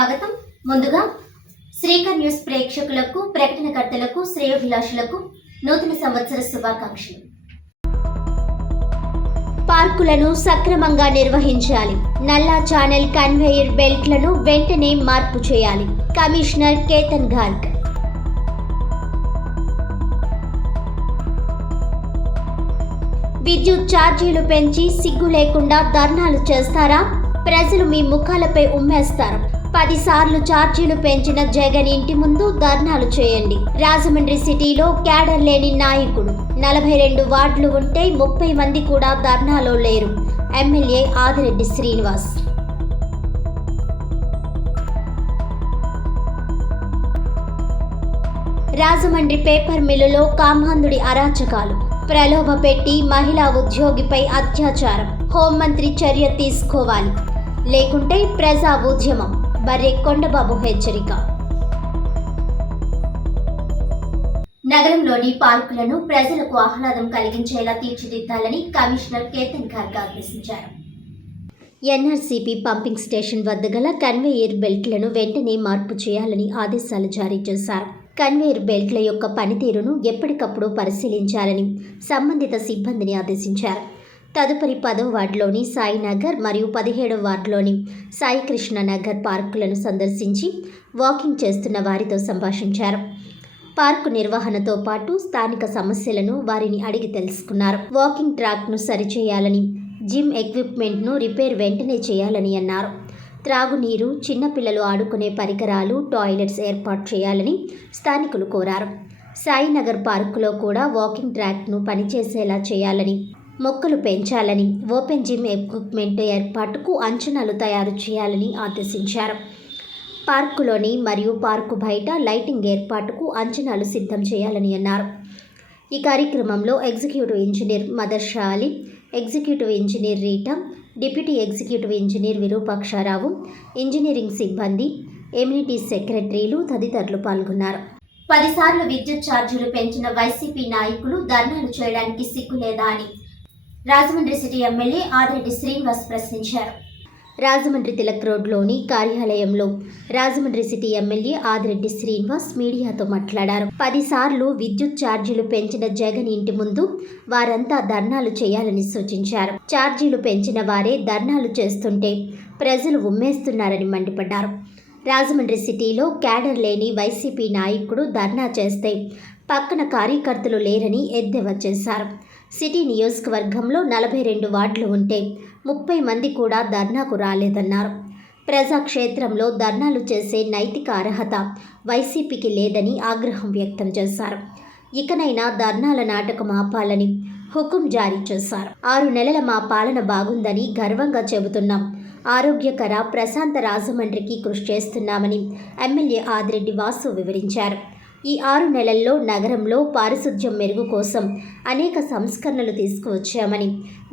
స్వాగతం. ముందుగా శ్రీకర్ న్యూస్ ప్రేక్షకులకు, ప్రకటనకర్తలకు, శ్రేయోభిలాషులకు నూతన సంవత్సర శుభాకాంక్షలు. పార్కులను సక్రమంగా నిర్వహించాలి. నల్లా ఛానల్ కన్వేయర్ బెల్ట్లను వెంటనే మార్పు చేయాలి. కమిషనర్ కేతన్ గార్గ్. విద్యుత్ ఛార్జీలు పెంచి సిగ్గు లేకుండా ధర్నాలు చేస్తారా? ప్రజలు మీ ముఖాలపై ఉమ్మేస్తారు. 10 సార్లు ఛార్జీలు పెంచిన జగన్ ఇంటి ముందు ధర్నాలు చేయండి. రాజమండ్రి సిటీలో క్యాడర్ లేని నాయకుడు. 42 వార్డులు ఉంటే 30 మంది కూడా ధర్నాలో లేరు. ఎమ్మెల్యే ఆదిరెడ్డి శ్రీనివాస్. రాజమండ్రి పేపర్ మిల్లులో కామాంధుడి అరాచకాలు. ప్రలోభ పెట్టి మహిళా ఉద్యోగిపై అత్యాచారం. హోంమంత్రి చర్య తీసుకోవాలి, లేకుంటే ప్రజా ఉద్యమం. బర్రె కొండబాబు హెచ్చరిక. నగరంలోని పార్కులను ప్రజలకు ఆహ్లాదం కలిగించేలా తీర్చిదిద్దాలని కమిషనర్ కేతన్ గార్గ్ ఆదేశించారు. ఎన్ఆర్సీపీ పంపింగ్ స్టేషన్ వద్ద గల కన్వేయర్ బెల్ట్లను వెంటనే మార్పు చేయాలని ఆదేశాలు జారీ చేశారు. కన్వేయర్ బెల్ట్ల యొక్క పనితీరును ఎప్పటికప్పుడు పరిశీలించాలని సంబంధిత సిబ్బందిని ఆదేశించారు. తదుపరి 10వ వార్డులోని సాయినగర్ మరియు 17వ వార్డులోని సాయికృష్ణ నగర్ పార్కులను సందర్శించి వాకింగ్ చేస్తున్న వారితో సంభాషించారు. పార్కు నిర్వహణతో పాటు స్థానిక సమస్యలను వారిని అడిగి తెలుసుకున్నారు. వాకింగ్ ట్రాక్ను సరిచేయాలని, జిమ్ ఎక్విప్మెంట్ను రిపేర్ వెంటనే చేయాలని అన్నారు. త్రాగునీరు, చిన్నపిల్లలు ఆడుకునే పరికరాలు, టాయిలెట్స్ ఏర్పాటు చేయాలని స్థానికులు కోరారు. సాయినగర్ పార్కులో కూడా వాకింగ్ ట్రాక్ను పనిచేసేలా చేయాలని, మొక్కలు పెంచాలని, ఓపెన్ జిమ్ ఎక్విప్మెంట్ ఏర్పాటుకు అంచనాలు తయారు చేయాలని ఆదేశించారు. పార్కులోని మరియు పార్కు బయట లైటింగ్ ఏర్పాటుకు అంచనాలు సిద్ధం చేయాలని అన్నారు. ఈ కార్యక్రమంలో executive engineer Madarsha Ali, executive engineer Rita, deputy executive engineer Virupaksharao, engineering సిబ్బంది, ఎమ్యూనిటీ సెక్రటరీలు తదితరులు పాల్గొన్నారు. 10 సార్లు విద్యుత్ ఛార్జీలు పెంచిన వైసీపీ నాయకులు ధర్నాలు చేయడానికి సిగ్గులేదా అని రాజమండ్రి సిటీ ఎమ్మెల్యే ఆదిరెడ్డి శ్రీనివాస్ ప్రశ్నించారు. రాజమండ్రి తిలక్ రోడ్లోని కార్యాలయంలో రాజమండ్రి సిటీ ఎమ్మెల్యే ఆదిరెడ్డి శ్రీనివాస్ మీడియాతో మాట్లాడారు. 10 సార్లు విద్యుత్ ఛార్జీలు పెంచిన జగన్ ఇంటి ముందు వారంతా ధర్నాలు చేయాలని సూచించారు. ఛార్జీలు పెంచిన వారే ధర్నాలు చేస్తుంటే ప్రజలు ఉమ్మేస్తున్నారని మండిపడ్డారు. రాజమండ్రి సిటీలో క్యాడర్ లేని వైసీపీ నాయకుడు ధర్నా చేస్తే పక్కన కార్యకర్తలు లేరని ఎద్దేవా చేశారు. సిటీ నియోజకవర్గంలో 42 వార్డులు ఉంటే 30 మంది కూడా ధర్నాకు రాలేదన్నారు. ప్రజాక్షేత్రంలో ధర్నాలు చేసే నైతిక అర్హత వైసీపీకి లేదని ఆగ్రహం వ్యక్తం చేశారు. ఇకనైనా ధర్నాల నాటకం ఆపాలని హుకుం జారీ చేశారు. 6 నెలల మా పాలన బాగుందని గర్వంగా చెబుతున్నాం. ఆరోగ్యకర, ప్రశాంత రాజమండ్రికి కృషి చేస్తున్నామని ఎమ్మెల్యే ఆదిరెడ్డి వాసు వివరించారు. ఈ 6 నెలల్లో నగరంలో పారిశుధ్యం మెరుగు కోసం అనేక సంస్కరణలు తీసుకువచ్చామని,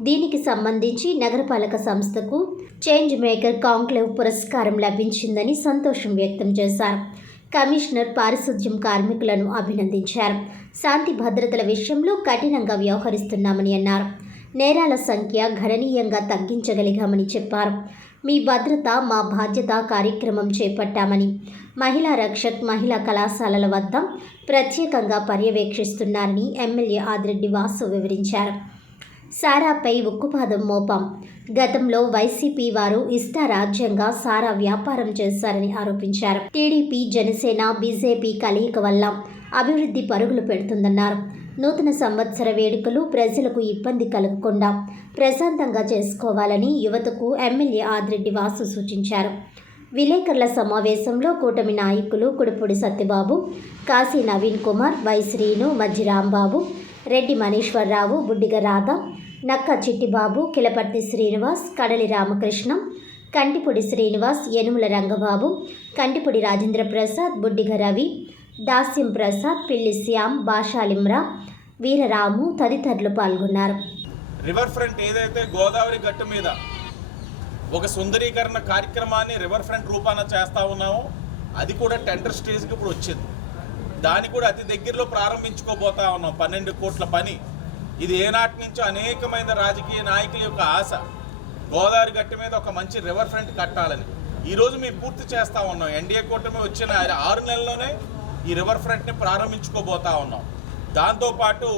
దీనికి సంబంధించి నగరపాలక సంస్థకు చేంజ్ మేకర్ కాంక్లేవ్ పురస్కారం లభించిందని సంతోషం వ్యక్తం చేశారు. కమిషనర్ పారిశుధ్యం కార్మికులను అభినందించారు. శాంతి భద్రతల విషయంలో కఠినంగా వ్యవహరిస్తున్నామని అన్నారు. నేరాల సంఖ్య గణనీయంగా తగ్గించగలిగామని చెప్పారు. మీ భద్రత మా బాధ్యత కార్యక్రమం చేపట్టామని, మహిళా రక్షక్ మహిళా కళాశాలల వద్ద ప్రత్యేకంగా పర్యవేక్షిస్తున్నారని ఎమ్మెల్యే ఆదిరెడ్డి వాసు వివరించారు. సారాపై ఉక్కుపాదం మోపాం. గతంలో వైసీపీ వారు ఇష్టారాజ్యంగా సారా వ్యాపారం చేశారని ఆరోపించారు. టీడీపీ, జనసేన, బీజేపీ కలయిక వల్ల అభివృద్ధి పరుగులు పెడుతుందన్నారు. నూతన సంవత్సర వేడుకలు ప్రజలకు ఇబ్బంది కలగకుండా ప్రశాంతంగా చేసుకోవాలని యువతకు ఎమ్మెల్యే ఆదిరెడ్డి వాసు సూచించారు. విలేకరుల సమావేశంలో కూటమి నాయకులు కుడుపూడి సత్యబాబు, కాశీ నవీన్ కుమార్, వై శ్రీను, మజ్జి రాంబాబు, రెడ్డి మనీశ్వరరావు, బుడ్డిగ రాధ, నక్క చిట్టిబాబు, కిలపర్తి శ్రీనివాస్, కడలి రామకృష్ణ, కంటిపొడి శ్రీనివాస్, యనుమల రంగబాబు, కంటిపొడి రాజేంద్ర ప్రసాద్, బుడ్డిగ రవి, దాస్యం ప్రసాద్, పిల్లి శ్యామ్, బాషాలిమ్రా, వీరరాము తదితరులు పాల్గొన్నారు. రివర్ ఫ్రంట్ ఏదైతే గోదావరి గట్టు మీద ఒక సుందరీకరణ కార్యక్రమాన్ని రివర్ ఫ్రంట్ రూపాన చేస్తూ ఉన్నామో అది కూడా టెండర్ స్టేజ్కి ఇప్పుడు వచ్చింది. దాన్ని కూడా అతి దగ్గరలో ప్రారంభించుకోబోతా ఉన్నాం. 12 కోట్ల పని. ఇది ఏనాటి నుంచో అనేకమైన రాజకీయ నాయకుల యొక్క ఆశ. గోదావరి గట్టు మీద ఒక మంచి రివర్ ఫ్రంట్ కట్టాలని. ఈరోజు మేము పూర్తి చేస్తూ ఉన్నాం. ఎన్డీఏ కూటమి వచ్చిన 6 నెలల్లోనే ఈ రివర్ ఫ్రంట్ని ప్రారంభించుకోబోతా ఉన్నాం. దాంతోపాటు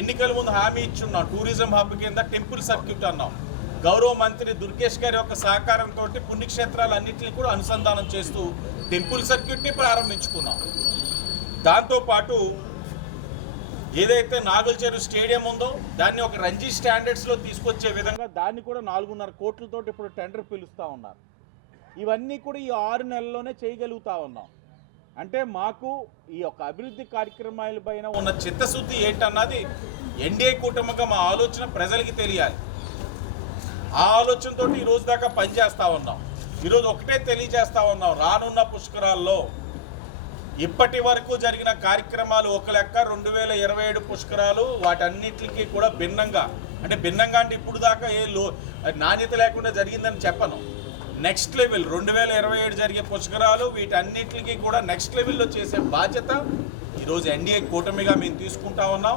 ఎన్నికల ముందు హామీ ఇచ్చున్నాం, టూరిజం హబ్ కింద టెంపుల్ సర్క్యూట్ అన్నాం. గౌరవ మంత్రి దుర్గేష్ గారి యొక్క సహకారంతో పుణ్యక్షేత్రాలన్నింటినీ కూడా అనుసంధానం చేస్తూ టెంపుల్ సర్క్యూట్ని ప్రారంభించుకున్నాం. దాంతోపాటు ఏదైతే నాగుల చెరువు స్టేడియం ఉందో దాన్ని ఒక రంజీ స్టాండర్డ్స్లో తీసుకొచ్చే విధంగా దాన్ని కూడా 4.5 కోట్లతో ఇప్పుడు టెండర్ పిలుస్తూ ఉన్నారు. ఇవన్నీ కూడా ఈ 6 నెలల్లోనే చేయగలుగుతా ఉన్నాం. అంటే మాకు ఈ యొక్క అభివృద్ధి కార్యక్రమాల పైన ఉన్న చిత్తశుద్ధి ఏంటన్నది ఎన్డీఏ కూటమిగా మా ఆలోచన ప్రజలకి తెలియాలి. ఆ ఆలోచనతో ఈ రోజు దాకా పనిచేస్తూ ఉన్నాం. ఈరోజు ఒకటే తెలియజేస్తూ ఉన్నాం, రానున్న పుష్కరాల్లో ఇప్పటి వరకు జరిగిన కార్యక్రమాలు ఒక లెక్క, 2027 పుష్కరాలు వాటన్నిటికీ కూడా భిన్నంగా అంటే ఇప్పుడు దాకా నాణ్యత లేకుండా జరిగిందని చెప్పను. నెక్స్ట్ లెవెల్ 2027 జరిగే పుష్కరాలు వీటన్నిటికీ కూడా నెక్స్ట్ లెవెల్లో చేసే బాధ్యత ఈరోజు ఎన్డీఏ కూటమిగా మేము తీసుకుంటా ఉన్నాం.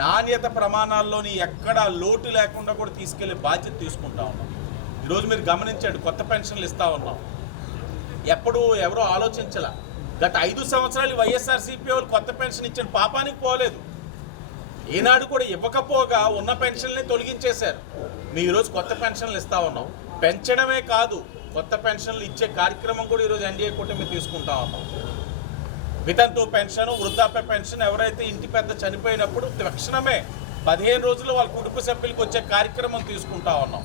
నాణ్యత ప్రమాణాల్లోని ఎక్కడా లోటు లేకుండా కూడా తీసుకెళ్లే బాధ్యత తీసుకుంటా ఉన్నాం. ఈరోజు మీరు గమనించండి, కొత్త పెన్షన్లు ఇస్తూ ఉన్నాం. ఎవరో ఆలోచించాల. గత 5 సంవత్సరాలు వైఎస్ఆర్సీపీ వాళ్ళు కొత్త పెన్షన్ ఇచ్చిన పాపానికి పోలేదు. ఏనాడు కూడా ఇవ్వకపోగా ఉన్న పెన్షన్లని తొలగించేశారు. మేము ఈరోజు కొత్త పెన్షన్లు ఇస్తూ ఉన్నాం. పెంచడమే కాదు, కొత్త పెన్షన్లు ఇచ్చే కార్యక్రమం కూడా ఈరోజు ఎన్డీఏ కూటమి తీసుకుంటా ఉన్నాం. వితంతు పెన్షన్, వృద్ధాప్య పెన్షన్, ఎవరైతే ఇంటి పెద్ద చనిపోయినప్పుడు తక్షణమే 15 రోజులు వాళ్ళ కుటుంబ సభ్యులకు వచ్చే కార్యక్రమం తీసుకుంటా ఉన్నాం.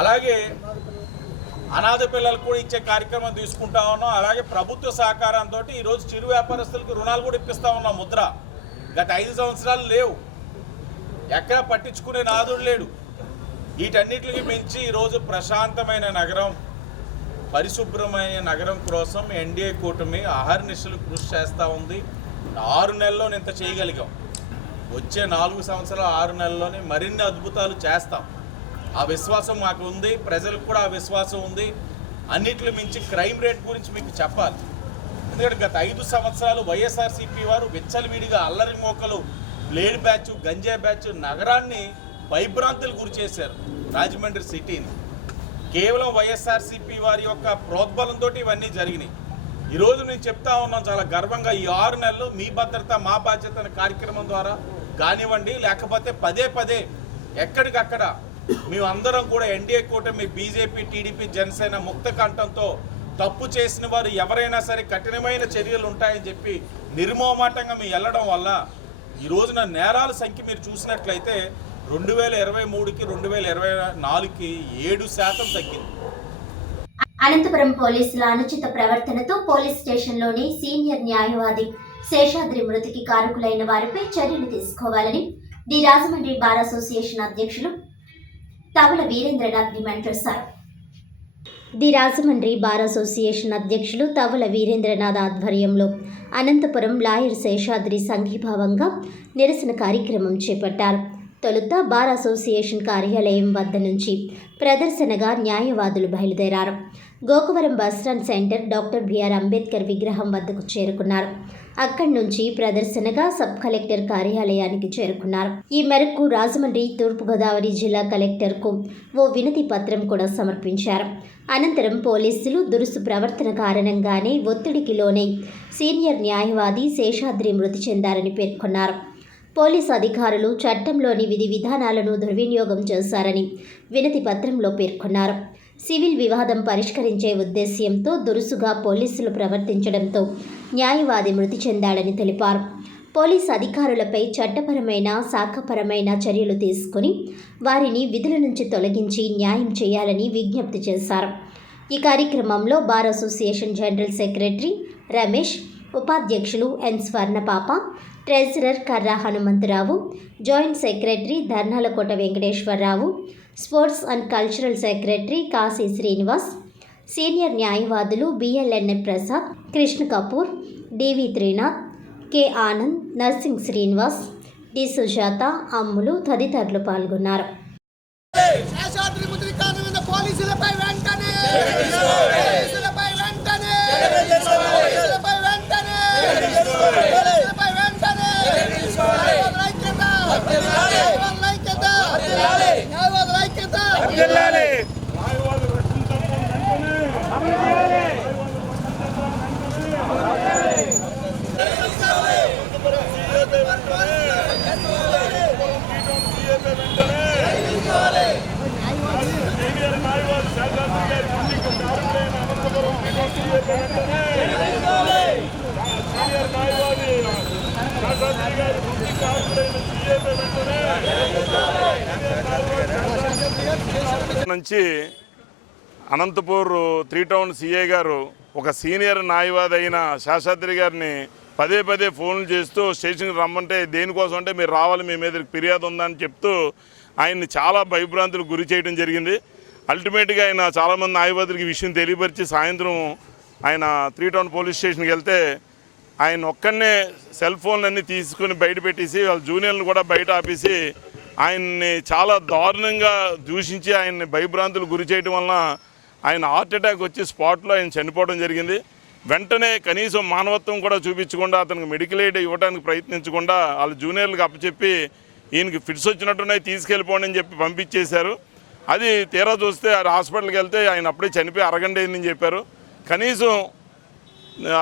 అలాగే అనాథ పిల్లలకు కూడా ఇచ్చే కార్యక్రమం తీసుకుంటా ఉన్నాం. అలాగే ప్రభుత్వ సహకారంతో ఈరోజు చిరు వ్యాపారస్తులకు రుణాలు కూడా ఇప్పిస్తూ ఉన్నాం. ముద్ర గత 5 సంవత్సరాలు లేవు, ఎక్కడ పట్టించుకునే నాదుడు లేడు. వీటన్నిటికి మించి ఈరోజు ప్రశాంతమైన నగరం, పరిశుభ్రమైన నగరం కోసం ఎన్డీఏ కూటమి అహర్నిశలు కృషి చేస్తూ ఉంది. 6 నెలల్లోనే ఇంత చేయగలిగాం. వచ్చే 4 సంవత్సరాలు 6 నెలల్లోనే మరిన్ని అద్భుతాలు చేస్తాం. ఆ విశ్వాసం మాకు ఉంది, ప్రజలకు కూడా ఆ విశ్వాసం ఉంది. అన్నిటిని మించి క్రైమ్ రేట్ గురించి మీకు చెప్పాలి. ఎందుకంటే గత 5 సంవత్సరాలు వైఎస్ఆర్సీపీ వారు విచ్చలవిడిగా అల్లరి మోకలు, బ్లేడ్ బ్యాచ్, గంజాయి బ్యాచ్ నగరాన్ని భయభ్రాంతులు గురి చేశారు. రాజమండ్రి సిటీని కేవలం వైఎస్ఆర్సీపీ వారి యొక్క ప్రోద్బలంతో ఇవన్నీ జరిగినాయి. ఈరోజు నేను చెప్తా ఉన్నాను చాలా గర్వంగా, ఈ 6 నెలలు మీ భద్రత మా బాధ్యత అనే కార్యక్రమం ద్వారా కానివ్వండి, లేకపోతే పదే ఎక్కడికక్కడ మేమందరం కూడా ఎన్డీఏ కూటమి బీజేపీ, టీడీపీ, జనసేన ముక్త కంఠంతో తప్పు చేసిన వారు ఎవరైనా సరే కఠినమైన చర్యలు ఉంటాయని చెప్పి నిర్మోహమాటంగా మేము వెళ్ళడం వల్ల ఈ రోజున నేరాల సంఖ్య మీరు చూసినట్లయితే 2023కి 2024కి 7% తగ్గింది. అనంతపురం పోలీసుల అనుచిత ప్రవర్తనతో పోలీస్ స్టేషన్లోని సీనియర్ న్యాయవాది శేషాద్రి మృతికి కారకులైన వారిపై చర్యలు తీసుకోవాలని ది రాజమండ్రి బార్ అసోసియేషన్ అధ్యక్షులు తవల వీరేంద్రనాథ్ డిమాండ్ చేశారు. ది రాజమండ్రి బార్ అసోసియేషన్ అధ్యక్షులు తవల వీరేంద్రనాథ్ ఆధ్వర్యంలో అనంతపురం లాయర్ శేషాద్రి సంఘీభావంగా నిరసన కార్యక్రమం చేపట్టారు. తొలుత బార్ అసోసియేషన్ కార్యాలయం వద్ద నుంచి ప్రదర్శనగా న్యాయవాదులు బయలుదేరారు. Gokavaram bus stand centre doctor BR Ambedkar విగ్రహం వద్దకు చేరుకున్నారు. అక్కడి నుంచి ప్రదర్శనగా సబ్ కలెక్టర్ కార్యాలయానికి చేరుకున్నారు. ఈ మేరకు రాజమండ్రి తూర్పుగోదావరి జిల్లా కలెక్టర్కు ఓ వినతి పత్రం కూడా సమర్పించారు. అనంతరం పోలీసులు దురుసు ప్రవర్తన కారణంగానే ఒత్తిడికి లోనై సీనియర్ న్యాయవాది శేషాద్రి మృతి చెందారని పేర్కొన్నారు. పోలీసు అధికారులు చట్టంలోని విధి విధానాలను దుర్వినియోగం చేశారని వినతి పత్రంలో పేర్కొన్నారు. సివిల్ వివాదం పరిష్కరించే ఉద్దేశ్యంతో దురుసుగా పోలీసులు ప్రవర్తించడంతో న్యాయవాది మృతి చెందాడని తెలిపారు. పోలీసు అధికారులపై చట్టపరమైన, శాఖపరమైన చర్యలు తీసుకుని వారిని విధుల నుంచి తొలగించి న్యాయం చేయాలని విజ్ఞప్తి చేశారు. ఈ కార్యక్రమంలో bar association general secretary Ramesh, ఉపాధ్యక్షులు N Swarnapapa, treasurer Karra Hanumantharao, joint secretary Dharnalakota Venkateswararao, sports and cultural secretary Kashi Srinivas, senior న్యాయవాదులు BLN Prasad, Krishna Kapoor, DV Trinath, K Anand, Narsing Srinivas, D Sujatha, Ammulu తదితరులు పాల్గొన్నారు. న్యాయవాదుల ఐక్యత శేషాద్రి గారి వృత్తి కార్మికుడైన సీఏపై వెంటనే నుంచి అనంతపూర్ 3 టౌన్ సీఏ గారు ఒక సీనియర్ న్యాయవాది అయిన శేషాద్రి గారిని పదే పదే ఫోన్లు చేస్తూ స్టేషన్కి రమ్మంటే దేనికోసం అంటే మీరు రావాలి, మీ మీద ఫిర్యాదు ఉందని చెప్తూ ఆయన్ని చాలా భయభ్రాంతులకు గురి చేయడం జరిగింది. అల్టిమేట్గా ఆయన చాలామంది న్యాయవాదులకి ఈ విషయం తెలియపరిచి సాయంత్రం ఆయన 3 టౌన్ పోలీస్ స్టేషన్కి వెళ్తే ఆయన ఒక్కనే సెల్ ఫోన్లన్నీ తీసుకుని బయట పెట్టేసి వాళ్ళ జూనియర్లను కూడా బయట ఆపేసి ఆయన్ని చాలా దారుణంగా దూషించి ఆయన్ని భయభ్రాంతులు గురి చేయడం వలన ఆయన హార్ట్ అటాక్ వచ్చి స్పాట్లో ఆయన చనిపోవడం జరిగింది. వెంటనే కనీసం మానవత్వం కూడా చూపించకుండా అతనికి మెడికల్ ఎయిడ్ ఇవ్వడానికి ప్రయత్నించకుండా వాళ్ళ జూనియర్లకు అప్పచెప్పి ఈయనకి ఫిట్స్ వచ్చినట్టున్నాయి తీసుకెళ్ళిపోండి అని చెప్పి పంపించేశారు. అది తీరా చూస్తే హాస్పిటల్కి వెళ్తే ఆయన అప్పుడే చనిపోయి అరగంట అయిందని చెప్పారు. కనీసం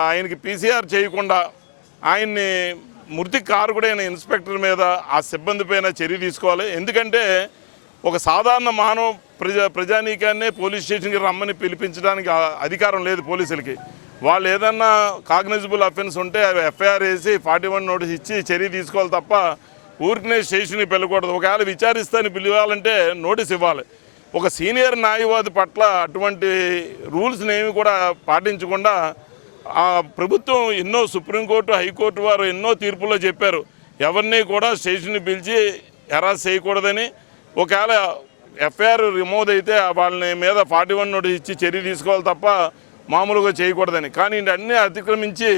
ఆయనకి PCR చేయకుండా ఆయన్ని మృతి కారకుడైన ఇన్స్పెక్టర్ మీద ఆ సిబ్బంది పైన చర్య తీసుకోవాలి. ఎందుకంటే ఒక సాధారణ మానవ ప్రజానీకాన్నే పోలీస్ స్టేషన్కి రమ్మని పిలిపించడానికి అధికారం లేదు పోలీసులకి. వాళ్ళు ఏదన్నా కాగ్నిజబుల్ అఫెన్స్ ఉంటే FIR వేసి 41 నోటీస్ ఇచ్చి చర్య తీసుకోవాలి తప్ప ఊరికనే స్టేషన్కి వెళ్ళకూడదు. ఒకవేళ విచారిస్తాను పిలవాలంటే నోటీస్ ఇవ్వాలి. ఒక సీనియర్ న్యాయవాది పట్ల అటువంటి రూల్స్ని ఏమి కూడా పాటించకుండా ఆ ప్రభుత్వం ఎన్నో సుప్రీంకోర్టు హైకోర్టు వారు ఎన్నో తీర్పుల్లో చెప్పారు ఎవరిని కూడా స్టేషన్కి పిలిచి హెరాస్ చేయకూడదని. ఒకవేళ FIR రిమూవ్ అయితే వాళ్ళని మీద 41 నోటీస్ ఇచ్చి చర్య తీసుకోవాలి తప్ప మామూలుగా చేయకూడదని. కానీ అన్నీ అతిక్రమించి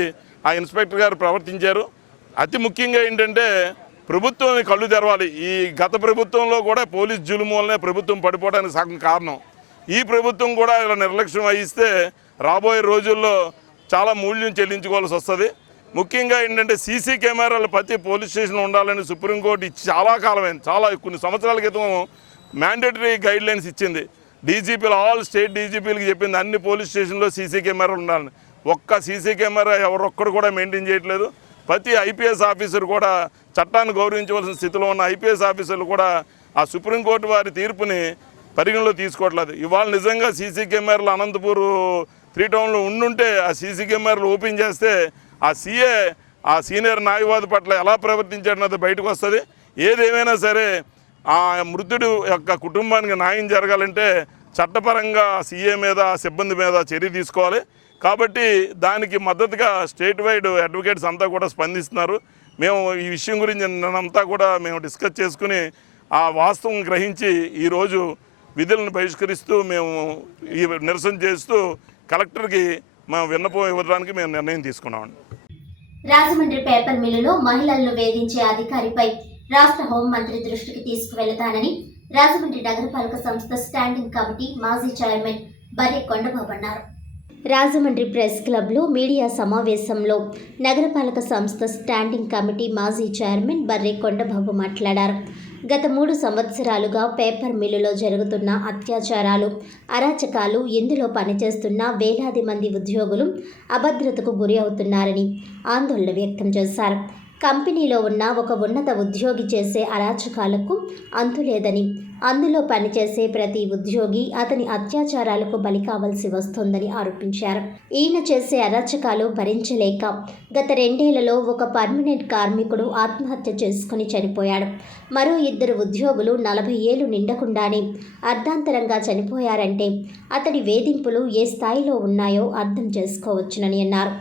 ఆ ఇన్స్పెక్టర్ గారు ప్రవర్తించారు. అతి ముఖ్యంగా ఏంటంటే ప్రభుత్వం కళ్ళు తెరవాలి. ఈ గత ప్రభుత్వంలో కూడా పోలీస్ జులుము వల్లనే ప్రభుత్వం పడిపోవడానికి సగం కారణం. ఈ ప్రభుత్వం కూడా ఇలా నిర్లక్ష్యం వహిస్తే రాబోయే రోజుల్లో చాలా మూల్యం చెల్లించుకోవాల్సి వస్తుంది. ముఖ్యంగా ఏంటంటే సీసీ కెమెరాలు ప్రతి పోలీస్ స్టేషన్ ఉండాలని సుప్రీంకోర్టు ఇచ్చి చాలా కాలమైంది. కొన్ని సంవత్సరాల క్రితం మ్యాండేటరీ గైడ్ లైన్స్ ఇచ్చింది. డీజీపీలు ఆల్ స్టేట్ డీజీపీలకు చెప్పింది అన్ని పోలీస్ స్టేషన్లో సీసీ కెమెరాలు ఉండాలని. ఒక్క సీసీ కెమెరా ఎవరొక్కడు కూడా మెయింటైన్ చేయట్లేదు. ప్రతి IPS ఆఫీసర్ కూడా చట్టాన్ని గౌరవించవలసిన స్థితిలో ఉన్న IPS ఆఫీసర్లు కూడా ఆ సుప్రీంకోర్టు వారి తీర్పుని పరిగణలో తీసుకోవట్లేదు. ఇవాళ నిజంగా సీసీ కెమెరాలు అనంతపూర్ 3 టౌన్లో ఉండుంటే ఆ సీసీ కెమెరాలు ఓపెన్ చేస్తే ఆ CA ఆ సీనియర్ న్యాయవాది పట్ల ఎలా ప్రవర్తించాడన్నది బయటకు వస్తుంది. ఏదేమైనా సరే ఆ మృతుడు యొక్క కుటుంబానికి న్యాయం జరగాలంటే చట్టపరంగా CA మీద సిబ్బంది మీద చర్య తీసుకోవాలి. కాబట్టి దానికి మద్దతుగా స్టేట్ వైడ్ అడ్వకేట్స్ అంతా కూడా స్పందిస్తున్నారు. మేము ఈ విషయం గురించి అంతా కూడా మేము డిస్కస్ చేసుకుని ఆ వాస్తవం గ్రహించి ఈరోజు విధులను బహిష్కరిస్తూ మేము ఈ నిరసన చేస్తూ కలెక్టర్కి మేము విన్నపం ఇవ్వడానికి మేము నిర్ణయం తీసుకున్నామండి. రాజమండ్రి పేపర్ మిల్లులో మహిళలను వేధించే అధికారిపై రాష్ట్ర హోంమంత్రి దృష్టికి తీసుకువెళతానని రాజమండ్రి నగరపాలక సంస్థ స్టాండింగ్ కమిటీ మాజీ చైర్మన్ బర్రె కొండబాబు అన్నారు. రాజమండ్రి ప్రెస్ క్లబ్లో మీడియా సమావేశంలో నగరపాలక సంస్థ స్టాండింగ్ కమిటీ మాజీ చైర్మన్ బర్రె కొండబాబు మాట్లాడారు. గత 3 సంవత్సరాలుగా పేపర్ మిల్లులో జరుగుతున్న అత్యాచారాలు, అరాచకాలు, ఇందులో పనిచేస్తున్న వేలాది మంది ఉద్యోగులు అభద్రతకు గురి అవుతున్నారని ఆందోళన వ్యక్తం చేశారు. కంపెనీలో ఉన్న ఒక ఉన్నత ఉద్యోగి చేసే అరాచకాలకు అంతులేదని, అందులో పనిచేసే ప్రతి ఉద్యోగి అతని అత్యాచారాలకు బలి కావాల్సి వస్తోందని ఆరోపించారు. ఈయన చేసే అరాచకాలు భరించలేక గత 2 ఏళ్లలో ఒక పర్మనెంట్ కార్మికుడు ఆత్మహత్య చేసుకుని చనిపోయాడు. మరో 2 ఉద్యోగులు 40 ఏళ్లు నిండకుండానే అర్ధాంతరంగా చనిపోయారంటే అతడి వేధింపులు ఏ స్థాయిలో ఉన్నాయో అర్థం చేసుకోవచ్చునని అన్నారు.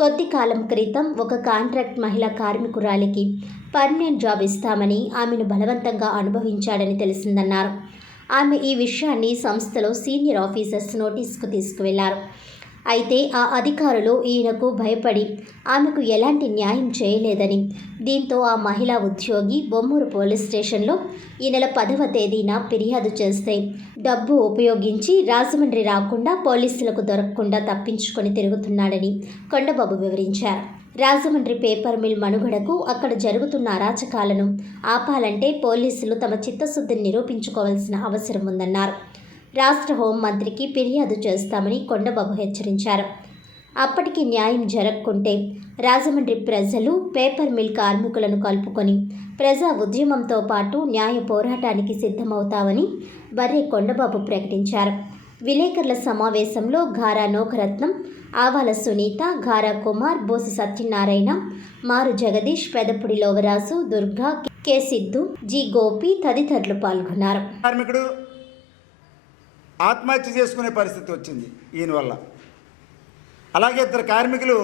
కొద్ది కాలం క్రితం ఒక కాంట్రాక్ట్ మహిళా కార్మికురాలికి పర్మనెంట్ జాబ్ ఇస్తామని ఆమెను బలవంతంగా అనుభవించాడని తెలిసిందన్నారు. ఆమె ఈ విషయాన్ని సంస్థలో సీనియర్ ఆఫీసర్స్ నోటీసుకు తీసుకువెళ్లారు. అయితే ఆ అధికారులు ఈయనకు భయపడి ఆమెకు ఎలాంటి న్యాయం చేయలేదని, దీంతో ఆ మహిళా ఉద్యోగి బొమ్మూరు పోలీస్ స్టేషన్లో ఈ నెల 10వ తేదీన ఫిర్యాదు చేస్తే డబ్బు ఉపయోగించి రాజమండ్రి రాకుండా పోలీసులకు దొరకకుండా తప్పించుకొని తిరుగుతున్నాడని కొండబాబు వివరించారు. రాజమండ్రి పేపర్ మిల్ మనుగడకు అక్కడ జరుగుతున్న అరాచకాలను ఆపాలంటే పోలీసులు తమ చిత్తశుద్ధిని నిరూపించుకోవాల్సిన అవసరం ఉందన్నారు. రాష్ట్ర హోంమంత్రికి ఫిర్యాదు చేస్తామని కొండబాబు హెచ్చరించారు. అప్పటికి న్యాయం జరగకుంటే రాజమండ్రి ప్రజలు పేపర్ మిల్ కార్మికులను కలుపుకొని ప్రజా ఉద్యమంతో పాటు న్యాయ పోరాటానికి సిద్ధమవుతామని బర్రె కొండబాబు ప్రకటించారు. విలేకరుల సమావేశంలో ఘారా నోకరత్నం, ఆవాల సునీత, గారా కుమార్, బోసి సత్యనారాయణ, మారు జగదీష్, పెదపుడి లోవరాజు, దుర్గా, కె సిద్ధు, జి గోపి తదితరులు పాల్గొన్నారు. కార్మికుడు ఆత్మహత్య చేసుకునే పరిస్థితి వచ్చింది ఈయన వల్ల. అలాగే ఇద్దరు కార్మికులు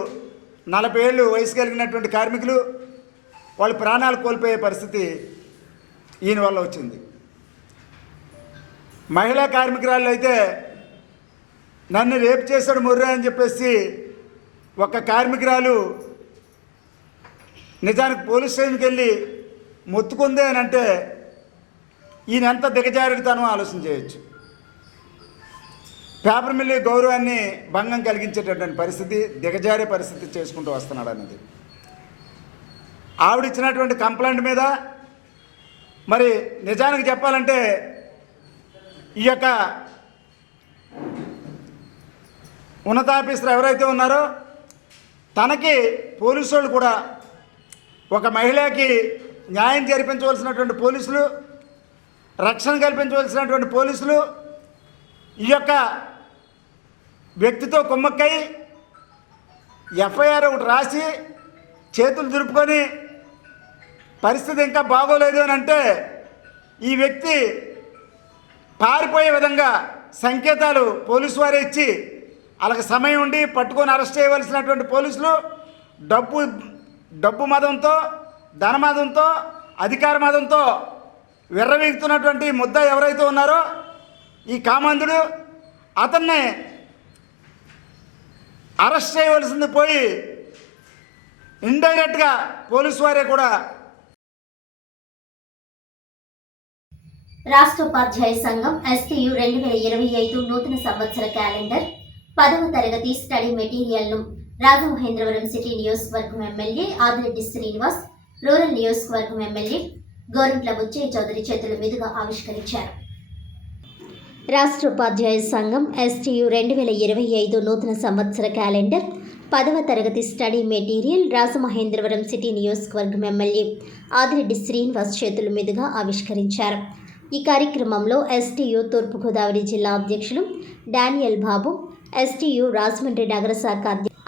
40 ఏళ్ళు వయసు కలిగినటువంటి కార్మికులు వాళ్ళు ప్రాణాలు కోల్పోయే పరిస్థితి ఈయన వల్ల వచ్చింది. మహిళా కార్మికురాళ్ళు అయితే నన్ను రేపు చేశాడు ముర్రా అని చెప్పేసి ఒక కార్మికురాలు నిజానికి పోలీస్ స్టేషన్కి వెళ్ళి మొత్తుకుందే అని అంటే ఈయన ఎంత దిగజారుడుతానో ఆలోచన చేయొచ్చు. పేపర్ మిల్లి గౌరవాన్ని భంగం కలిగించేటటువంటి పరిస్థితి, దిగజారే పరిస్థితి చేసుకుంటూ వస్తున్నాడు అన్నది. ఆవిడ ఇచ్చినటువంటి కంప్లైంట్ మీద మరి నిజానికి చెప్పాలంటే ఈ యొక్క ఉన్నతాఫీసర్ ఎవరైతే ఉన్నారో తనకి పోలీసు వాళ్ళు కూడా ఒక మహిళకి న్యాయం జరిపించవలసినటువంటి పోలీసులు, రక్షణ కల్పించవలసినటువంటి పోలీసులు ఈ యొక్క వ్యక్తితో కుమ్మక్కై ఎఫ్ఐఆర్ ఒకటి రాసి చేతులు దులుపుకొని పరిస్థితి ఇంకా బాగోలేదు అని అంటే ఈ వ్యక్తి పారిపోయే విధంగా సంకేతాలు పోలీసు వారే ఇచ్చి వాళ్ళకి సమయం ఉండి పట్టుకొని అరెస్ట్ చేయవలసినటువంటి పోలీసులు డబ్బు మదంతో, ధనమదంతో, అధికార మదంతో విర్రవీగుతున్నటువంటి ముద్ద ఎవరైతే ఉన్నారో ఈ కామాంధుడు అతన్ని అరెస్ట్ చేయవలసింది పోయి ఇండైరెక్ట్గా పోలీసు వారే కూడా. రాష్ట్ర ఉపాధ్యాయ సంఘం ఎస్టీయు 2025 నూతన సంవత్సర క్యాలెండర్ 10వ తరగతి స్టడీ మెటీరియల్ను రాజమహేంద్రవరం సిటీ నియోజకవర్గం ఎమ్మెల్యే ఆదిరెడ్డి శ్రీనివాస్, రూరల్ నియోజకవర్గం ఎమ్మెల్యే గోరంట్ల బుచ్చయ్య చౌదరి చేతుల మీదుగా ఆవిష్కరించారు. రాష్ట్ర ఉపాధ్యాయ సంఘం ఎస్టీయు 2025 నూతన సంవత్సర క్యాలెండర్ 10వ తరగతి స్టడీ మెటీరియల్ రాజమహేంద్రవరం సిటీ నియోజకవర్గం ఎమ్మెల్యే ఆదిరెడ్డి శ్రీనివాస్ చేతుల మీదుగా ఆవిష్కరించారు. ఈ కార్యక్రమంలో ఎస్టీయు తూర్పుగోదావరి జిల్లా అధ్యక్షులు డానియల్ బాబు, ఎస్టీయు రాజమండ్రి నగర శాఖ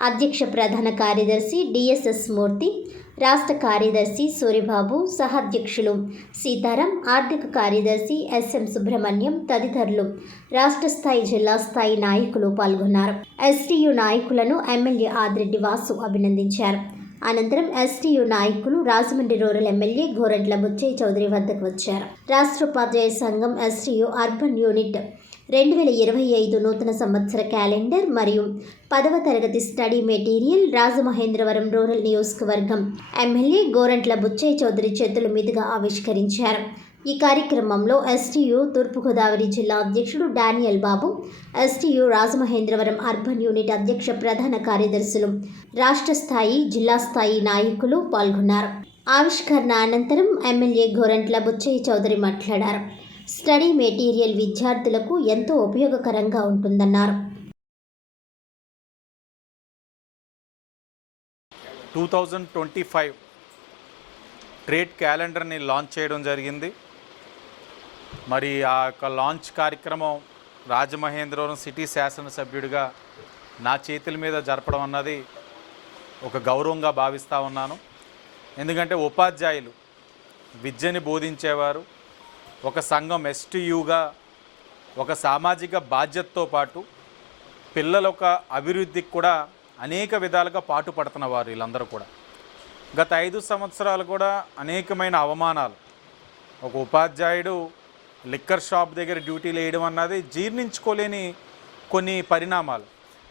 అధ్యక్ష ప్రధాన కార్యదర్శి డిఎస్ఎస్ మూర్తి, రాష్ట్ర కార్యదర్శి సూరిబాబు, సహాధ్యక్షులు సీతారాం, ఆర్థిక కార్యదర్శి ఎస్ఎం సుబ్రహ్మణ్యం తదితరులు రాష్ట్ర స్థాయి, జిల్లా స్థాయి నాయకులు పాల్గొన్నారు. ఎస్టీయు నాయకులను ఎమ్మెల్యే ఆదిరెడ్డి వాసు అభినందించారు. అనంతరం ఎస్టీయు నాయకులు రాజమండ్రి రూరల్ ఎమ్మెల్యే గోరంట్ల బుచ్చయ్య చౌదరి వద్దకు వచ్చారు. రాష్ట్ర ఉపాధ్యాయ సంఘం ఎస్టీయు అర్బన్ యూనిట్ 2025 నూతన సంవత్సర క్యాలెండర్ మరియు 10వ తరగతి స్టడీ మెటీరియల్ రాజమహేంద్రవరం రూరల్ నియోజకవర్గం ఎమ్మెల్యే గోరంట్ల బుచ్చయ్య చౌదరి చేతుల మీదుగా ఆవిష్కరించారు. ఈ కార్యక్రమంలో ఎస్టీయు తూర్పుగోదావరి జిల్లా అధ్యక్షుడు డానియల్ బాబు, ఎస్టీయు రాజమహేంద్రవరం అర్బన్ యూనిట్ అధ్యక్ష ప్రధాన కార్యదర్శులు, రాష్ట్ర స్థాయి, జిల్లా స్థాయి నాయకులు పాల్గొన్నారు. ఆవిష్కరణ అనంతరం ఎమ్మెల్యే గోరంట్ల బుచ్చయ్య చౌదరి మాట్లాడారు. స్టడీ మెటీరియల్ విద్యార్థులకు ఎంతో ఉపయోగకరంగా ఉంటుందన్నారు. 2025 ట్రేడ్ క్యాలెండర్ని లాంచ్ చేయడం జరిగింది. మరి ఆ యొక్క లాంచ్ కార్యక్రమం రాజమహేంద్రవరం సిటీ శాసనసభ్యుడిగా నా చేతుల మీద జరపడం అన్నది ఒక గౌరవంగా భావిస్తూ ఉన్నాను. ఎందుకంటే ఉపాధ్యాయులు విద్యని బోధించేవారు. ఒక సంఘం ఎస్టీయుగా ఒక సామాజిక బాధ్యతతో పాటు పిల్లల యొక్క అభివృద్ధికి కూడా అనేక విధాలుగా పాటుపడుతున్న వారు వీళ్ళందరూ కూడా. గత 5 సంవత్సరాలు కూడా అనేకమైన అవమానాలు. ఒక ఉపాధ్యాయుడు లిక్కర్ షాప్ దగ్గర డ్యూటీలు వేయడం అన్నది జీర్ణించుకోలేని కొన్ని పరిణామాలు.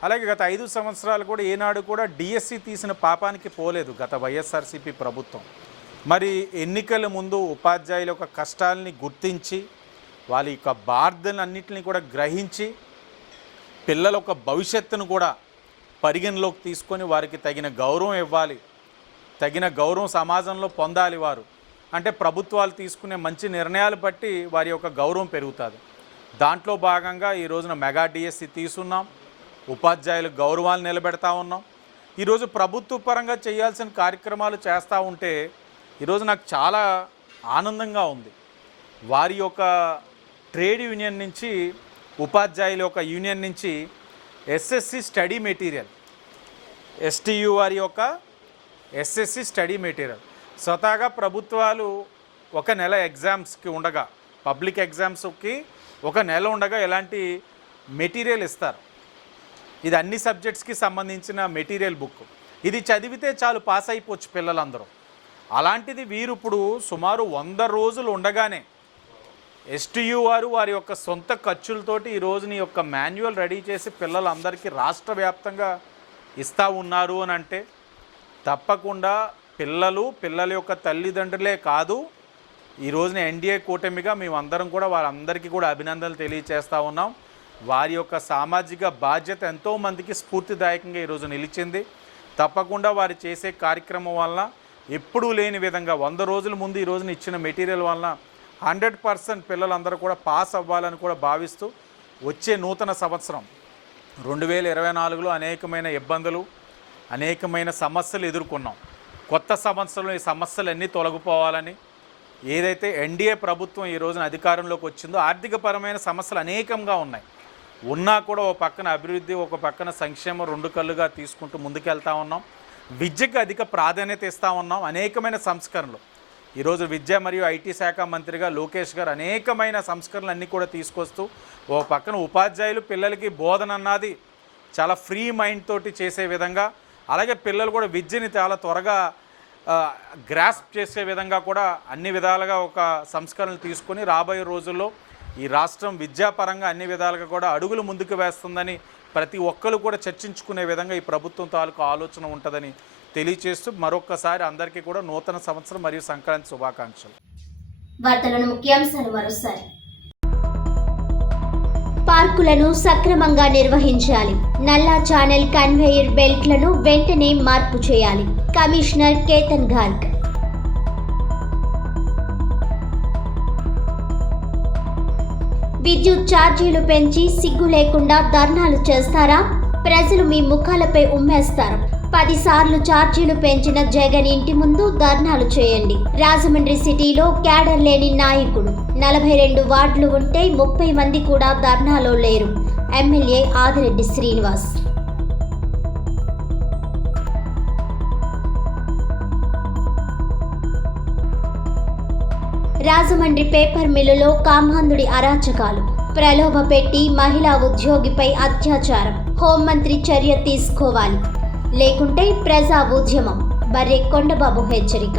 అలాగే గత 5 సంవత్సరాలు కూడా ఏనాడు కూడా డిఎస్సి తీసిన పాపానికి పోలేదు గత వైఎస్ఆర్సీపీ ప్రభుత్వం. మరి ఎన్నికల ముందు ఉపాధ్యాయుల యొక్క కష్టాలని గుర్తించి వాళ్ళ యొక్క బాధ్యతలన్నింటినీ కూడా గ్రహించి పిల్లల యొక్క భవిష్యత్తును కూడా పరిగణలోకి తీసుకొని వారికి తగిన గౌరవం ఇవ్వాలి, తగిన గౌరవం సమాజంలో పొందాలి. వారు అంటే ప్రభుత్వాలు తీసుకునే మంచి నిర్ణయాలు బట్టి వారి యొక్క గౌరవం పెరుగుతుంది. దాంట్లో భాగంగా ఈ రోజున మెగా డిఎస్సి తీసున్నాం, ఉపాధ్యాయుల గౌరవాలు నిలబెడతా ఉన్నాం. ఈరోజు ప్రభుత్వ పరంగా చేయాల్సిన కార్యక్రమాలు చేస్తూ ఉంటే ఈరోజు నాకు చాలా ఆనందంగా ఉంది. వారి యొక్క ట్రేడ్ యూనియన్ నుంచి, ఉపాధ్యాయుల యొక్క యూనియన్ నుంచి ఎస్ఎస్సి స్టడీ మెటీరియల్, ఎస్టీయూఆర్ యొక్క ఎస్ఎస్సి స్టడీ మెటీరియల్. స్వతహాగా ప్రభుత్వాలు ఒక నెల ఎగ్జామ్స్కి ఉండగా, పబ్లిక్ ఎగ్జామ్స్కి ఒక నెల ఉండగా ఎలాంటి మెటీరియల్ ఇస్తారు. ఇది అన్ని సబ్జెక్ట్స్కి సంబంధించిన మెటీరియల్ బుక్. ఇది చదివితే చాలు పాస్ అయిపోవచ్చు పిల్లలందరూ. అలాంటిది వీరు ఇప్పుడు సుమారు 100 రోజులు ఉండగానే ఎస్టీయూఆర్ వారి యొక్క సొంత ఖర్చులతోటి ఈ రోజుని యొక్క మాన్యువల్ రెడీ చేసి పిల్లలందరికీ రాష్ట్ర వ్యాప్తంగా ఇస్తూ ఉన్నారు అని అంటే తప్పకుండా పిల్లల యొక్క తల్లిదండ్రులే కాదు, ఈ రోజున ఎన్డీఏ కూటమిగా మేమందరం కూడా వారందరికీ కూడా అభినందనలు తెలియజేస్తూ ఉన్నాం. వారి యొక్క సామాజిక బాధ్యత ఎంతోమందికి స్ఫూర్తిదాయకంగా ఈరోజు నిలిచింది. తప్పకుండా వారు చేసే కార్యక్రమం వలన ఎప్పుడూ లేని విధంగా 100 రోజుల ముందు ఈ రోజున ఇచ్చిన మెటీరియల్ వలన 100% పిల్లలందరూ కూడా పాస్ అవ్వాలని కూడా భావిస్తూ వచ్చే నూతన సంవత్సరం 2024లో అనేకమైన ఇబ్బందులు, అనేకమైన సమస్యలు ఎదుర్కొన్నాం. కొత్త సంవత్సరంలో ఈ సమస్యలన్నీ తొలగిపోవాలని ఏదైతే ఎన్డీఏ ప్రభుత్వం ఈ రోజున అధికారంలోకి వచ్చిందో ఆర్థికపరమైన సమస్యలు అనేకంగా ఉన్నాయి. ఉన్నా కూడా ఒక పక్కన అభివృద్ధి, ఒక పక్కన సంక్షేమం 2 కళ్ళుగా తీసుకుంటూ ముందుకెళ్తా ఉన్నాం. విద్యకు అధిక ప్రాధాన్యత ఇస్తూ ఉన్నాం. అనేకమైన సంస్కరణలు ఈరోజు విద్య మరియు ఐటీ శాఖ మంత్రిగా లోకేష్ గారు అనేకమైన సంస్కరణలు అన్నీ కూడా తీసుకొస్తూ ఒక పక్కన ఉపాధ్యాయులు పిల్లలకి బోధన అన్నది చాలా ఫ్రీ మైండ్ తోటి చేసే విధంగా, అలాగే పిల్లలు కూడా విద్యని చాలా త్వరగా గ్రాస్ప్ చేసే విధంగా కూడా అన్ని విధాలుగా ఒక సంస్కరణలు తీసుకొని రాబోయే రోజుల్లో ఈ రాష్ట్రం విద్యాపరంగా అన్ని విధాలుగా కూడా అడుగులు ముందుకు వేస్తుందని ప్రతి ఒక్కరు కూడా చర్చించుకునే విధంగా ఈ ప్రభుత్వం తాలూకు ఆలోచన ఉంటుందని తెలియజేస్తూ మరొక్కసారి అందరికీ కూడా నూతన సంవత్సరం మరియు సంక్రాంతి శుభాకాంక్షలు. వార్తలను ముఖ్యాంశాలు మరోసారి. పార్కులను సక్రమంగా నిర్వహించాలి. నల్లా ఛానల్ కన్వేయర్ బెల్ట్లను వెంటనే మార్పు చేయాలి. కమిషనర్ కేతన్ గార్గ్. విద్యుత్ ఛార్జీలు పెంచి సిగ్గు లేకుండా ధర్నాలు చేస్తారా? ప్రజలు మీ ముఖాలపై ఉమ్మేస్తారు. 10 సార్లు ఛార్జీలు పెంచిన జగన్ ఇంటి ముందు ధర్నాలు చేయండి. రాజమండ్రి సిటీలో క్యాడర్ లేని నాయకుడు. 42 వార్డులు ఉంటే 30 మంది కూడా ధర్నాలో లేరు. ఎమ్మెల్యే ఆదిరెడ్డి శ్రీనివాస్. రాజమండ్రి పేపర్ మిల్లులో కామాంధుడి అరాచకాలు. ప్రలోభ పెట్టి మహిళా ఉద్యోగిపై అత్యాచారం. హోంమంత్రి చర్య తీసుకోవాలి, లేకుంటే ప్రజా ఉద్యమం. బర్రె కొండబాబు హెచ్చరిక.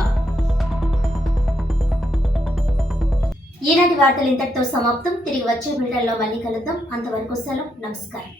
ఈనాటి వార్తలు ఇంతటితో సమాప్తం. తిరిగి వచ్చే బిల్డర్లో మళ్ళీ కలుద్దాం. అంతవరకు సెలవు. నమస్కారం.